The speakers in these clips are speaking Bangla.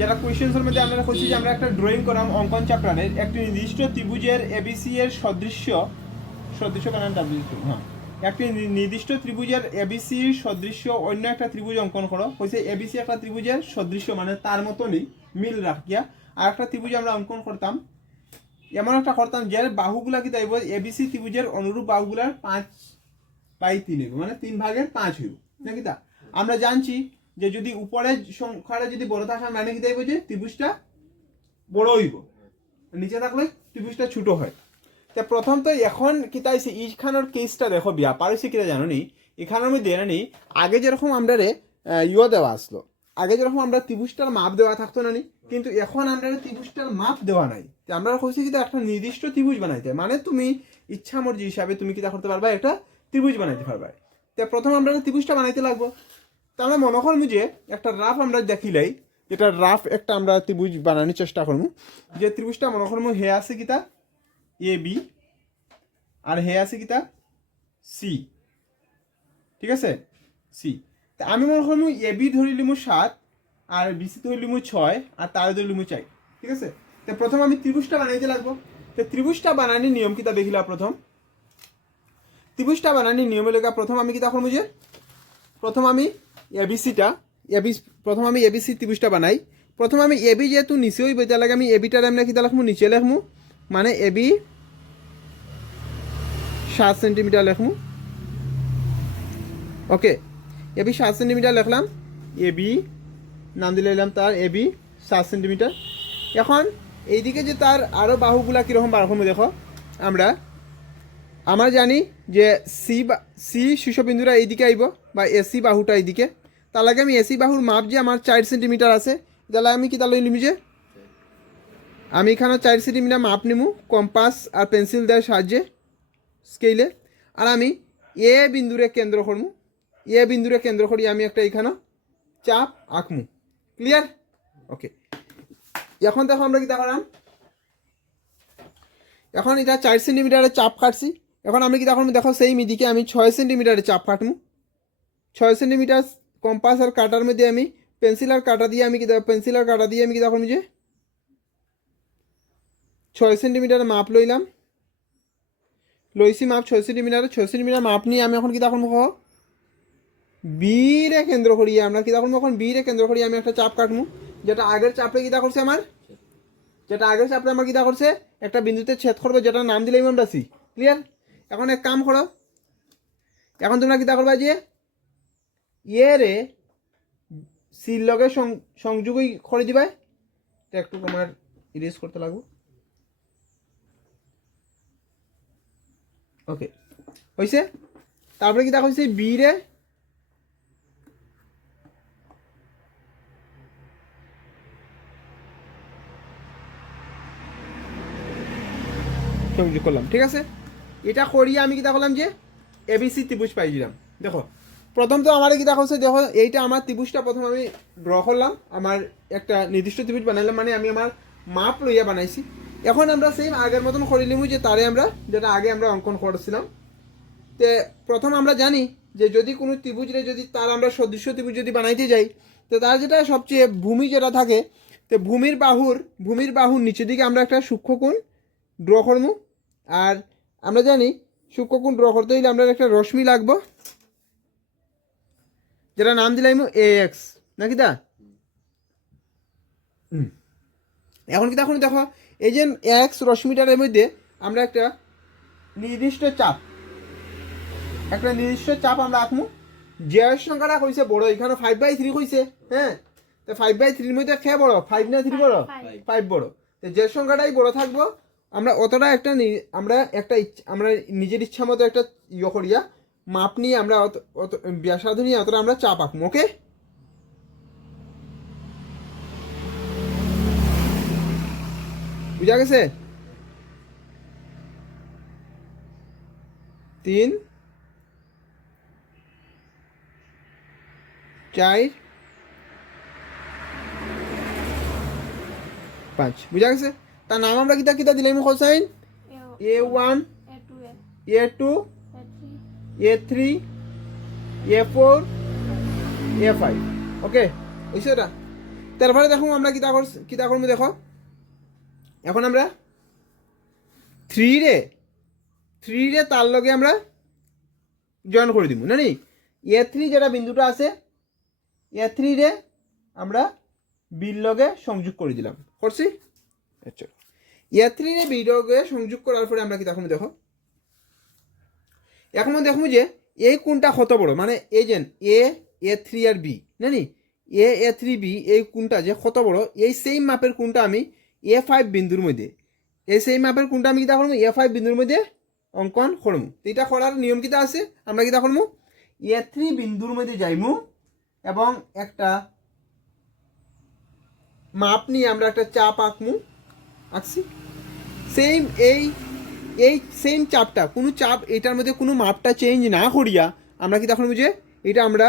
যারা কোয়েশ্চেন্সের মধ্যে আমরা কইছি যে আমরা একটা ড্রয়িং করাম অঙ্কন চ্যাপ্টারের একটি নির্দিষ্ট ত্রিভুজের এবিসি এর সদৃশ্য কারণ ডাব্লিউ হ্যাঁ একটি নির্দিষ্ট ত্রিভুজের এবিসি সদৃশ্য অন্য একটা ত্রিভুজ অঙ্কন করো কইছে এবিসি একটা ত্রিভুজের সদৃশ্য মানে তার মতনই মিল রাখিয়া আর একটা ত্রিভুজ আমরা অঙ্কন করতাম এমন একটা করতাম যার বাহুগুলা কি তাইব এবিসি ত্রিভুজের অনুরূপ বাহুগুলার 5/3 হইব মানে 3/5 হইব নাকি তা আমরা জানছি যে যদি উপরের সংখ্যাটা যদি বড় থাকে মানে কি তাইব যে ত্রিভুজটা বড় হইব নিচে থাকলে ত্রিভুজটা ছোট হয় তা প্রথম তো এখন কি তাইছে এইখানের কেসটা দেখো বিয়া পারছি কিনা জানো নি এখানের মধ্যে জানি আগে যেরকম আমরা ইয়ে দেওয়া আসলো আগে যেরকম আমরা ত্রিভুজটার মাপ দেওয়া থাকতো না নি কিন্তু এখন আমরা ত্রিভুজটার মাপ দেওয়া নাই আমরা কইছি কি একটা নির্দিষ্ট ত্রিভুজ বানাইতে মানে তুমি ইচ্ছা মর্জি হিসাবে তুমি কি করতে পারবা একটা ত্রিভুজ বানাইতে পারবা তা প্রথম আমরা ত্রিভুজটা বানাইতে লাগবো তা আমরা মনে করবো যে একটা রাফ আমরা দেখিলাই যেটা রাফ একটা আমরা ত্রিভুজ বানানোর চেষ্টা করবো যে ত্রিভুজটা মনে করবো হে আছে কি তা এ বি আর হে আছে কি তা সি ঠিক আছে সি তা আমি মনে করবো এ বি ধরিলিমু 7 আর বিসি ধরিলিমু 6 আর তার ধরিলিমু 4 ঠিক আছে তো প্রথম আমি ত্রিভুজটা বানাইতে লাগবো তো ত্রিভুজটা বানানোর নিয়ম কিতা দেখিলা প্রথম ত্রিভুজটা বানানোর নিয়মে লেখা প্রথম আমি কিতা করবো যে প্রথম আমি এবিসিটা প্রথম আমি এবিসি ত্রিভুজটা বানাই প্রথম আমি এবি যেহেতু নিচে হইব তার লাগে আমি এবিটার আমি কিতা লিখবো নিচে লিখবো মানে এবি 7 সেন্টিমিটার লিখবো ওকে এবি 7 সেন্টিমিটার লিখলাম এবি নাম দিলে এলাম তার এবি 7 সেন্টিমিটার এখন এইদিকে যে তার আরও বাহুগুলা কীরকম বার করবো দেখো আমরা জানি যে সি শীর্ষবিন্দুরা এইদিকে আইব বা এসি বাহুটা এইদিকে তার লাগে আমি এসি বাহুর মাপ যে আমার 4 সেন্টিমিটার আছে তাহলে আমি কি তাহলে নিবি যে আমি এখানে 4 সেন্টিমিটার মাপ নিমু কম্পাস আর পেন্সিল দেওয়ার সাহায্যে স্কেলে আর আমি এ বিন্দুরে কেন্দ্র করবো এ বিন্দুরে কেন্দ্র করি আমি একটা এখানে চাপ আঁকমু ক্লিয়ার ওকে এখন দেখো আমরা কি দেখালাম এখন এটা 4 সেন্টিমিটারের চাপ কাটছি এখন আমি কি দেখো দেখো সেই মিদিকে আমি 6 সেন্টিমিটারের চাপ কাটমু 6 সেন্টিমিটার কম্পাস আর কাটার মধ্যে আমি পেন্সিল আর কাটা দিয়ে আমি কি দেখো যে 6 সেন্টিমিটার মাপ লইছি মাপ 6 সেন্টিমিটার মাপ নিয়ে আমি এখন কি দেখো বি রে কেন্দ্র করি আমরা কি দেখো এখন বি রে কেন্দ্র করি আমি একটা চাপ কাটমু যেটা আগের চাপে কি করছে আমার কি করছে একটা বিন্দুতে ছেদ করবে যেটা নাম দিলাম আমরা সি ক্লিয়ার এখন এক কাম করো এখন তোমরা কি করবা যে এ রে সির লগে সংযোগই করে দিবা একটু তোমার ইরেজ করতে লাগবো ওকে হয়েছে তারপরে কি দেখো বি রে সংযোগ করলাম ঠিক আছে এটা করিয়ে আমি কিতা করলাম যে এবিসি ত্রিভুজ পাই দিলাম দেখো প্রথম তো আমার কিতা করছে দেখো এইটা আমার ত্রিভুজটা প্রথম আমি ড্র করলাম আমার একটা নির্দিষ্ট ত্রিভুজ বানাইলাম মানে আমি আমার মাপ লইয়া বানাইছি এখন আমরা সেম আগের মতন করে নিব যে তারে আমরা যেটা আগে আমরা অঙ্কন করেছিলাম তে প্রথম আমরা জানি যে যদি কোনো ত্রিভুজে যদি তার আমরা সদৃশ্য ত্রিভুজ যদি বানাইতে যাই তো তার যেটা সবচেয়ে ভূমি যেটা থাকে তো ভূমির বাহুর নিচের দিকে আমরা একটা সূক্ষ্মকোণ ড্র করবো আর আমরা জানি সূক্ষ্মকোণ ড্র করতে হইলে আমরা একটা রশ্মি লাগবো যেটা নাম দিলাম এ এক্স নাকি দা এখন কি দেখো এই যে এক্স রশ্মিটার মধ্যে আমরা একটা নির্দিষ্ট চাপ আমরা আঁকবো যে সংখ্যাটা হয়েছে বড় এখানে 5/3 হয়েছে হ্যাঁ তো 5/3 মধ্যে খেয়ে বড় 5 না 3 বড় 5 বড় তো যে সংখ্যাটাই বড় থাকবো আমরা অতটা আমরা নিজের ইচ্ছা মতো একটা ইয়ে করিয়া মাপ নিয়ে আমরা ব্যাসার্ধ নিয়ে অতটা আমরা চাপ আঁকবো ওকে বুঝা গেছে 3 4 5 বুঝা গেছে তার নাম আমরা কিতা দিলাম cosine A1 A2 A3 A4 A5 ওকে হইছে এটা তারপরে দেখো আমরা কিতা করবো দেখো, এখন আমরা থ্রি রে তার লগে আমরা জয়েন করে দিব না নি, A3 যেটা বিন্দুটা আছে A3 রে আমরা বির লগে সংযোগ করে দিলাম, করছি। আচ্ছা, A3 রে বির লগে সংযোগ করার পরে আমরা কিতা করবো দেখো, এখন দেখবো যে এই কোণটা কত বড়, মানে এই যে A3 আর B না নি, A3B এই কোণটা যে কত বড়, এই সেম মাপের কোণটা আমি A5 বিন্দুর মধ্যে, এই সেম মাপের কোণটা আমি কিতা করবো A5 বিন্দুর মধ্যে অঙ্কন করবো। এটা করার নিয়ম কিতা আছে, আমরা কিতা করবো A3 বিন্দুর মধ্যে যাইমু এবং একটা মাপ নিয়ে আমরা একটা চাপ আঁকছি, সেম এই সেম চাপটা, কোনো চাপ এটার মধ্যে কোনো মাপটা চেঞ্জ না করিয়া আমরা কি তখন বুঝে এটা আমরা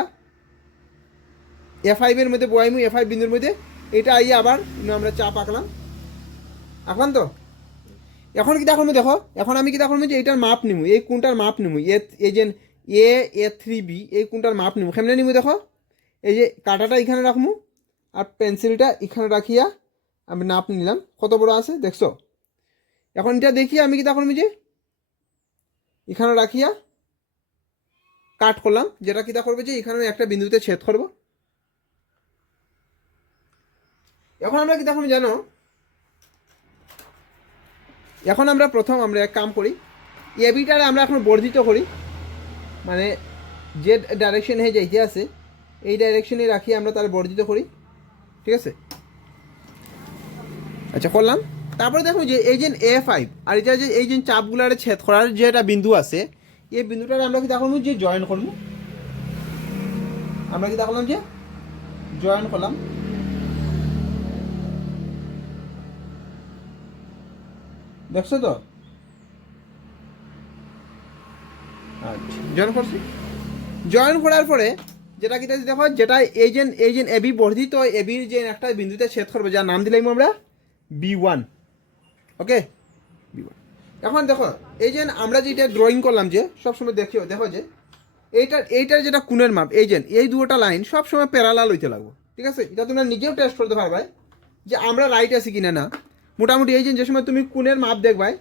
A5 এর মধ্যে বয়াইমু, A5 বিন্দুর মধ্যে এটা আইয়া আবার আমরা চাপ আঁকলাম তো। এখন কি দেখো দেখো, এখন আমি কি দেখো যে এটার মাপ নিমু, এই কোনটার মাপ নিমু, এই যে A3B এই কোনটার মাপ নিমু, কেমনে নিমু দেখো, এই যে কাঁটাটা এখানে রাখমু আর পেন্সিলটা এখানে রাখিয়া আমি নাপ নিলাম কত বড় আছে দেখছো। এখন এটা দেখি আমি কি দেখো যে এখানে রাখিয়া কাট করলাম, যেটা কিতা করবে যে এখানে একটা বিন্দুতে ছেদ করব। এখন আমরা কি দেখো জানো, এখন আমরা প্রথম আমরা এক কাম করি, এবিটারে আমরা এখন বর্ধিত করি, মানে যে ডাইরেকশন হয়ে যাইতে আছে এই ডাইরেকশনে রাখি আমরা তার বর্ধিত করি, ঠিক আছে। আচ্ছা করলাম, তারপরে দেখো যে এই যে A5 আর এটা যে এই যে চাপগুলার ছেদ করার যে একটা বিন্দু আছে, এই বিন্দুটারে আমরা কি দেখলাম যে জয়েন করবো, আমরা কি দেখলাম যে জয়েন করলাম। দেখছো তো, আচ্ছা জয়েন করছি, জয়েন করার পরে যেটা কি দেখো, যেটা এই যে এবি বর্ধিত এবির যে একটা বিন্দুতে ছেদ করবে যার নাম দিলাম আমরা B1, ওকে B1। এখন দেখো এই যে আমরা যেটা ড্রয়িং করলাম যে সবসময় দেখো যে এইটার যেটা কোণের মাপ, এই যে এই দুটো লাইন সবসময় প্যারালাল হইতে লাগবে, ঠিক আছে। এটা তোমরা নিজেও টেস্ট করতে পারবে যে আমরা রাইট আছি কিনা না। মোটামুটি এই যে সময় তুমি কোণের মাপ দেখবাই,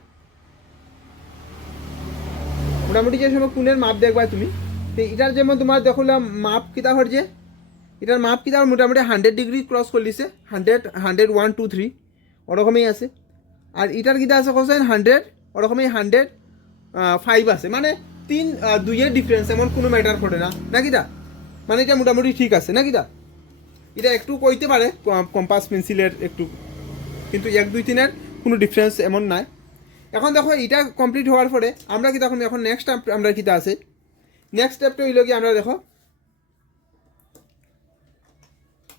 মোটামুটি যে সময় কোণের মাপ দেখবাই তুমি, তো এটার যেমন তোমার দেখলাম মাপ কিতা হর যে এটার মাপ কিতা মোটামুটি 100 ডিগ্রি ক্রস করে দিছে, 100 1 2 3 ওরকমই আছে। আর এটার কিতা আছে কোসাইন 100, ওরকমই 105 আছে, মানে 3-2 ডিফারেন্স, এমন কোনো ম্যাটার করে না কিতা, মানে এটা মোটামুটি ঠিক আছে না কিতা। এটা একটু কইতে পারে কম্পাস পেন্সিলের একটু, কিন্তু 1 2 3-এর কোনো ডিফারেন্স এমন নাই। এখন দেখো এটা কমপ্লিট হওয়ার পরে আমরা কি তখন এখন নেক্সট আমরা কিতা আছে, নেক্সট স্টেপটা হইল কি আমরা দেখো,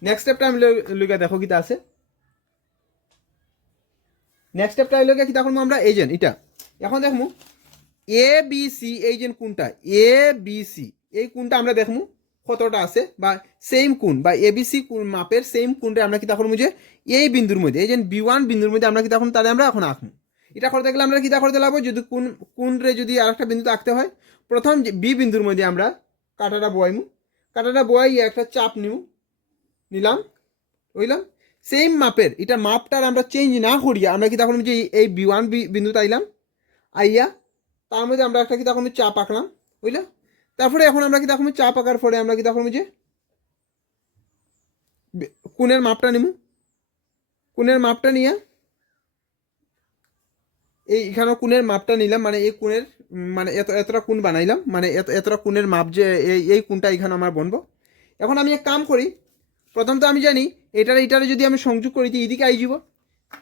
নেক্সট স্টেপটা আমি লইগা দেখো কিতা আছে, নেক্সট স্টেপটা হইল কি তখন আমরা এই যে এটা এখন দেখমু ABC এই যে কোনটা ABC এই কোনটা আমরা দেখমু কতটা আছে, বা সেম কোণ বা ABC মাপের সেম কোণটা আমরা কি তখন যে এই বিন্দুর মধ্যে এই যে B1 বিন্দুর মধ্যে আমরা কি তখন তাহলে আমরা এখন আঁকমু। এটা করতে গেলে আমরা কিতা করতে লাগবো, যদি কোন রে যদি আরেকটা বিন্দুতে আঁকতে হয়, প্রথম B বিন্দুর মধ্যে আমরা কাঁটাটা বোয়াইমু, কাঁটাটা বোয়াই একটা চাপ নিলাম বুঝলাম, সেম মাপের এটা মাপটার আমরা চেঞ্জ না করিয়া আমরা কি তখন যে এই B1 বিন্দুতে আইলাম, আইয়া তার মধ্যে আমরা একটা কি তখন চাপ আঁকলাম বুঝলাম। তারপরে এখন আমরা কি তখন চাপ আঁকার পরে আমরা কি তখন যে কোণের মাপটা নিমু, কোণের মাপটা নিয়ে এইখানে কোণের মাপটা নিলাম, মানে এই কোণের মানে এতটা কোণ বানাইলাম, মানে এতটা কোণের মাপ যে এই কোণটা এখানে আমার বনবো। এখন আমি এক কাম করি, প্রথম তো আমি জানি এটারে যদি আমি সংযোগ করি এদিকে আই যাব,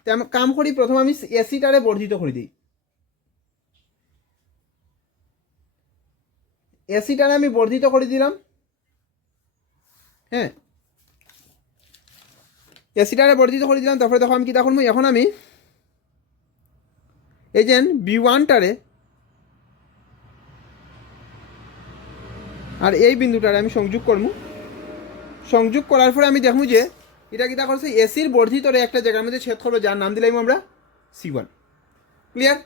তো আমি কাম করি প্রথম আমি এসিটারে বর্ধিত করে দিই, এসিটারে আমি বর্ধিত করে দিলাম, হ্যাঁ এসিটারে বর্ধিত করে দিলাম। তারপরে দেখো আমি কি দেখো এখন আমি এই যে B1টারে আর এই বিন্দুটারে আমি সংযোগ করবো, সংযোগ করার পরে আমি দেখবো যে এটা কিতা করছে এসির বর্ধিতরে একটা জায়গার মধ্যে ছেদ করবে যার নাম দিলাম আমরা C1, ক্লিয়ার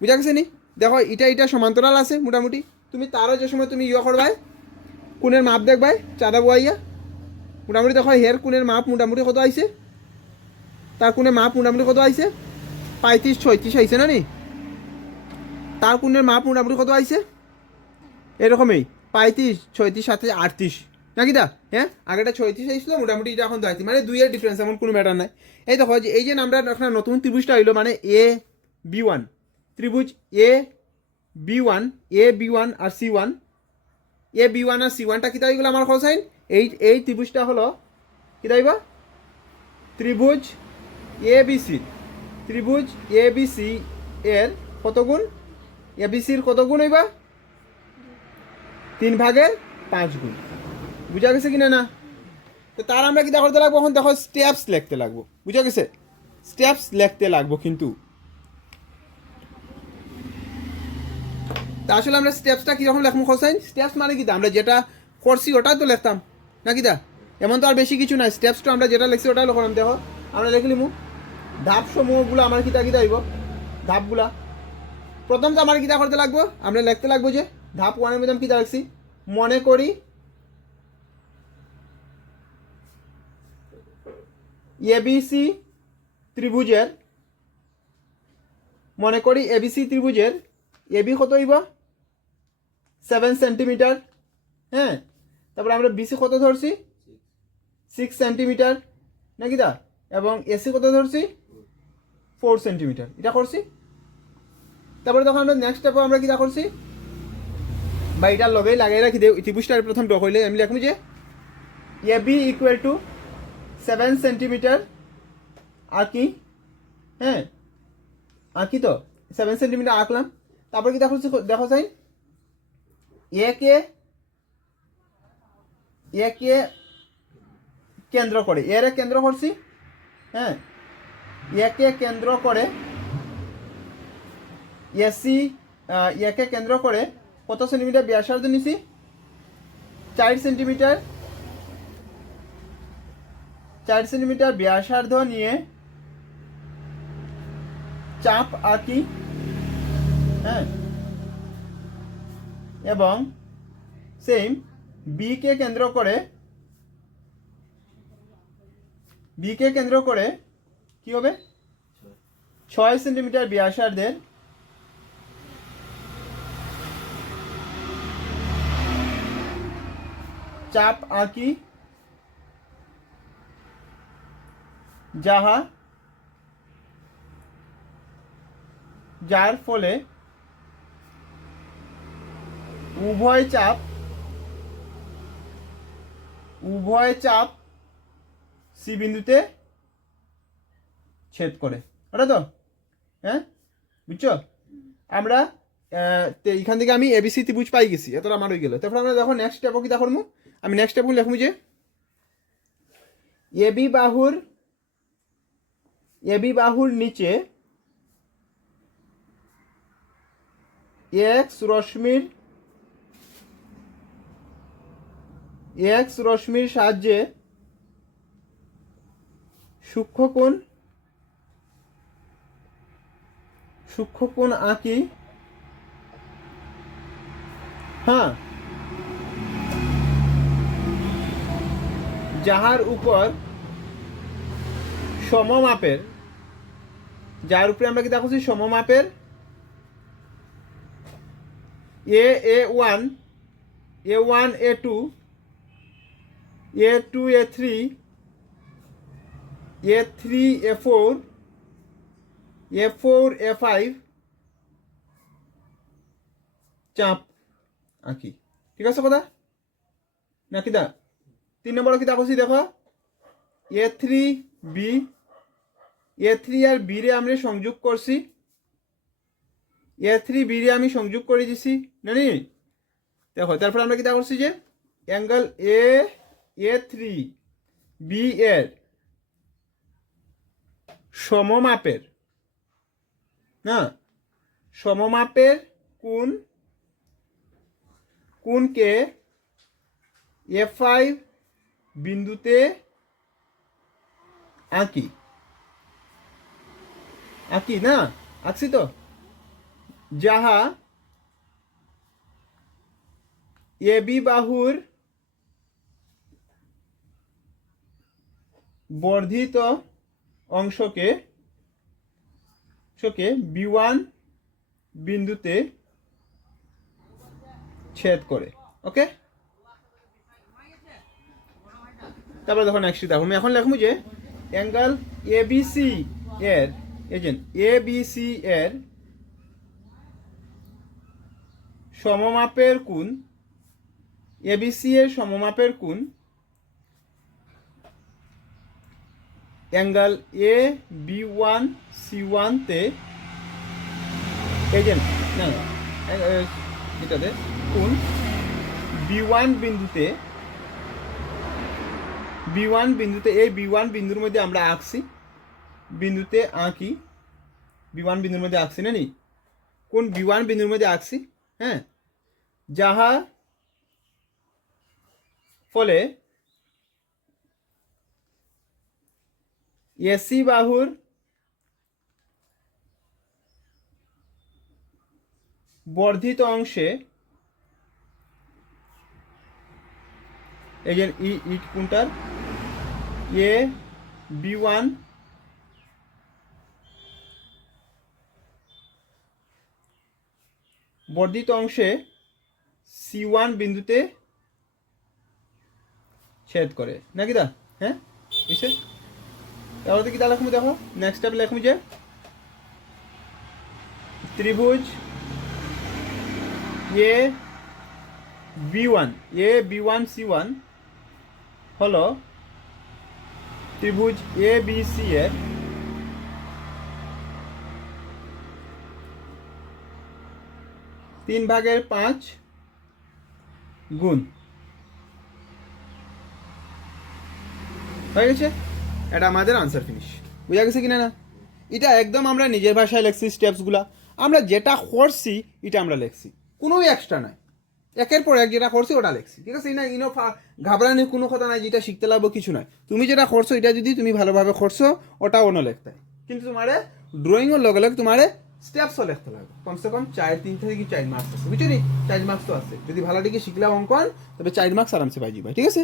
বুঝা গেছে নি। দেখো এটা সমান্তরাল আছে মোটামুটি, তুমি তারও যে সময় তুমি ইয়ে করবাই কোণের মাপ দেখবাই চাঁদা বোয়াইয়া, মোটামুটি দেখো হের কোণের মাপ মোটামুটি কত আইছে, তার কোণের মাপ মোটামুটি কত আইছে 35-36 আইছে না নি, তার কোণের মাপ মোটামুটি কত আইছে এরকমই 35-36-37-38 নাকি দা, হ্যাঁ আগেটা 36 আইছিল মোটামুটি এটা এখন 32, মানে 2 এর ডিফারেন্স, এমন কোনো ম্যাটার নাই। এই দেখো যে এই যে আমরা একটা নতুন ত্রিভুজটা হইলো মানে A B1 ত্রিভুজ A B1 R C1, A B1 আর C1টা কি তাইগুলো আমার কোসাইন, এই ত্রিভুজটা হলো কি তাইবা ত্রিভুজ ABC, ত্রিভুজ ABC এর কত গুণ, ABC এর কত গুণ হইবা 3/5 গুণ, বুঝা গেছে কিনা না। তো তার আমরা কি করতে লাগবো, এখন দেখো স্টেপস লিখতে লাগবো, বুঝা গেছে, স্টেপস লিখতে লাগবো কিন্তু। তা আসলে আমরা স্টেপসটা কীরকম লিখবো কোসাইন, স্টেপস মানে কি আমরা যেটা করছি ওটাই তো লিখতাম নাকি দা, এমন তো আর বেশি কিছু নাই, স্টেপসটা আমরা যেটা লিখছি ওটাই লিখলাম। দেখো আমরা লিখলিমু ধাপ সমূহগুলো আমার কিতা কিতা হইব, ধাপগুলা প্রথম তো আমার কিতা করতে লাগবো, আমরা লিখতে লাগবো যে ধাপ 1 মধ্যে আমি কিতা লিখছি, মনে করি ABC ত্রিভুজের, মনে করি ABC ত্রিভুজের AB কত হইব 7 সেন্টিমিটার, হ্যাঁ তারপরে আমরা BC কত ধরছি 6 সেন্টিমিটার নাকি দা, এবং AC কত ধরছি 4 সেন্টিমিটার, এটা করছি। তারপরে তখন আমরা নেক্সট স্টেপে আমরা কিটা করছি, বা এটার লগেই লাগাই রাখি দেই ত্রিভুজটার প্রথম ড্র করলে আমি লিখবো যে AB ইকুয়াল টু 7 সেন্টিমিটার আর কি, হ্যাঁ আর কি তো 7 সেন্টিমিটার আঁকলাম। তারপরে কি দেখো চাই একে কেন্দ্র করে, এর কেন্দ্র করছি, হ্যাঁ একে কেন্দ্র করে একে কেন্দ্র করে কত সেন্টিমিটার ব্যাসার্ধ নিছি 4 সেন্টিমিটার, 4 সেন্টিমিটার ব্যাসার্ধ নিয়ে চাপ আঁকি, হ্যাঁ এবং সেম বি কে কেন্দ্র করে কি হবে 6 সেন্টিমিটার ব্যাসার্ধের চাপ আঁকি, যার ফলে উভয় চাপ সি বিন্দুতে ছেদ করে, ওটা তো হ্যাঁ বুঝছো। আমরা এখান থেকে আমি ABC ত্রিভুজ পাই গেছি, এতটা আমার হয়ে গেল। তারপর আমরা দেখো নেক্সট স্টেপও কি দেখো, আমি নেক্সট স্টেপ লিখবো যে এবি বাহুর নিচে এক্স রশ্মির সাহায্যে সূক্ষ্মকোণ আঁকি, হ্যাঁ যার উপরে আমরা কি দেখছি সমমাপের A1 A2 A3 A4 A5 চাপ আঁকি, ঠিক আছে কথা নাকি দা। 3 নম্বর কি দেখছি দেখো A3 আর B রে আমরা সংযোগ করছি, A3 B রে আমি সংযোগ করে দিছি নানি দেখো। তারপর আমরা কি করছি যে অ্যাঙ্গেল A3B এর সমমাপের কোণকে A5 বিন্দুতে আঁকি না, আঁকছি তো, যাহা এবি বাহুর বর্ধিত অংশকে B1 বিন্দুতে ছেদ করে। ওকে, তারপরে দেখো নেক্সট দেখো, আমি এখন লিখবো যে অ্যাঙ্গেল এবিসি এর এবিসি এর সমমাপের কোণ, এবিসি এর সমমাপের কোণ অ্যাঙ্গেল এ বি1 সি1 তে না এটাতে কোণ B1 বিন্দুতে এই B1 বিন্দুর মধ্যে আমরা আঁকি, B1 বিন্দুর মধ্যে আঁকছি না নি, কোন B1 বিন্দুর মধ্যে আঁকছি, হ্যাঁ, যাহা ফলে এসি বাহুর বর্ধিত অংশে এই যে কোনটার এ B1 বর্ধিত অংশে C1 বিন্দুতে ছেদ করে নাকি দা, হ্যাঁ এসে তাহলে কি তা লেখবো, দেখো নেক্সট স্টেপ লেখবো যে ত্রিভুজ এ B1 C1 হলো ত্রিভুজ এ বি সি এর 3/5 গুণ। হয়ে গেছে, এটা আমাদের আনসার ফিনিশ। বুঝা গেছে কিনা না? এটা একদম আমরা নিজের ভাষায় লেখছি, স্টেপসগুলা আমরা যেটা করছি এটা আমরা লেখছি, কোনো এক্সট্রা নাই, একের পর এক যেটা করছি ওটা লেখছি, ঠিক আছে? ইনো ঘাবড়ানোর কোনো কথা নাই, যেটা শিখতে লাগবো কিছু নাই। তুমি যেটা করছো এটা যদি তুমি ভালোভাবে করছো ওটা অন্য লিখতে হয়, কিন্তু তোমার ড্রয়িংয়ের লগে লগে তোমার স্টেপসও লিখতে লাগবে। কমসে কম 3 থেকে 4 মার্কস আছে, বুঝছো নি? 4 মার্কস তো আছে, যদি ভালো দিকে শিখলাম অঙ্কন তবে 4 মার্কস আরামসে পাই যাবে, ঠিক আছে?